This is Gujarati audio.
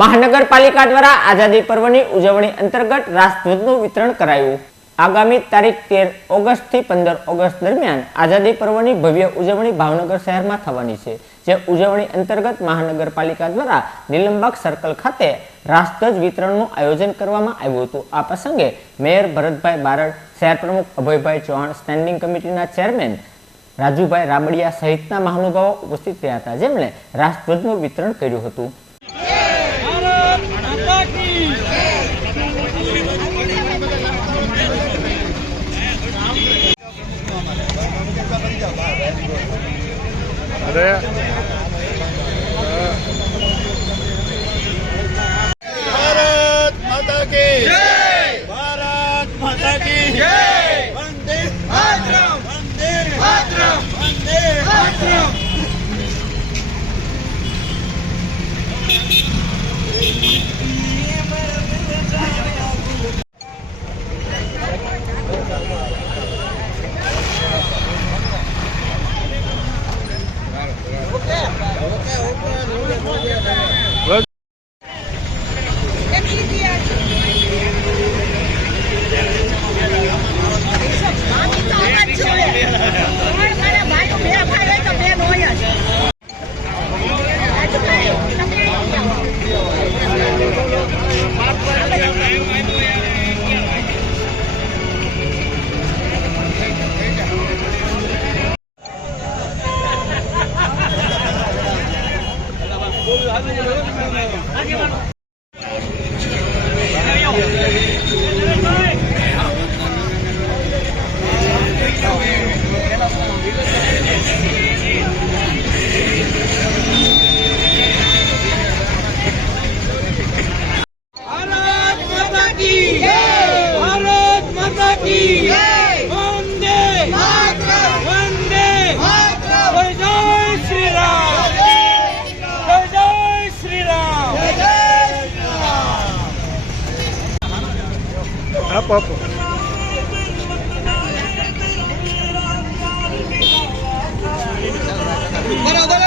મહાનગરપાલિકા દ્વારા આઝાદી પર્વની ઉજવણી અંતર્ગત રાષ્ટ્રધ્વજનું વિતરણ કરાયું। આગામી તારીખ 13 ઓગસ્ટ થી 15 ઓગસ્ટ દરમિયાન આઝાદી પર્વની ભવ્ય ઉજવણી ભાવનગર શહેરમાં થવાની છે, જે ઉજવણી અંતર્ગત મહાનગરપાલિકા દ્વારા નીલમબાગ સર્કલ ખાતે રાષ્ટ્રધ્વજ વિતરણનું આયોજન કરવામાં આવ્યું હતું। આ પ્રસંગે મેયર ભરતભાઈ બારડ, શહેર પ્રમુખ અભયભાઈ ચૌહાણ, સ્ટેન્ડિંગ કમિટીના ચેરમેન રાજુભાઈ રાબડિયા સહિતના મહાનુભાવો ઉપસ્થિત રહ્યા હતા, જેમણે રાષ્ટ્રધ્વજનું વિતરણ કર્યું હતું। भारत माता की जय, भारत माता की जय, वंदे मातरम, वंदे मातरम, वंदे मातरम। बराबर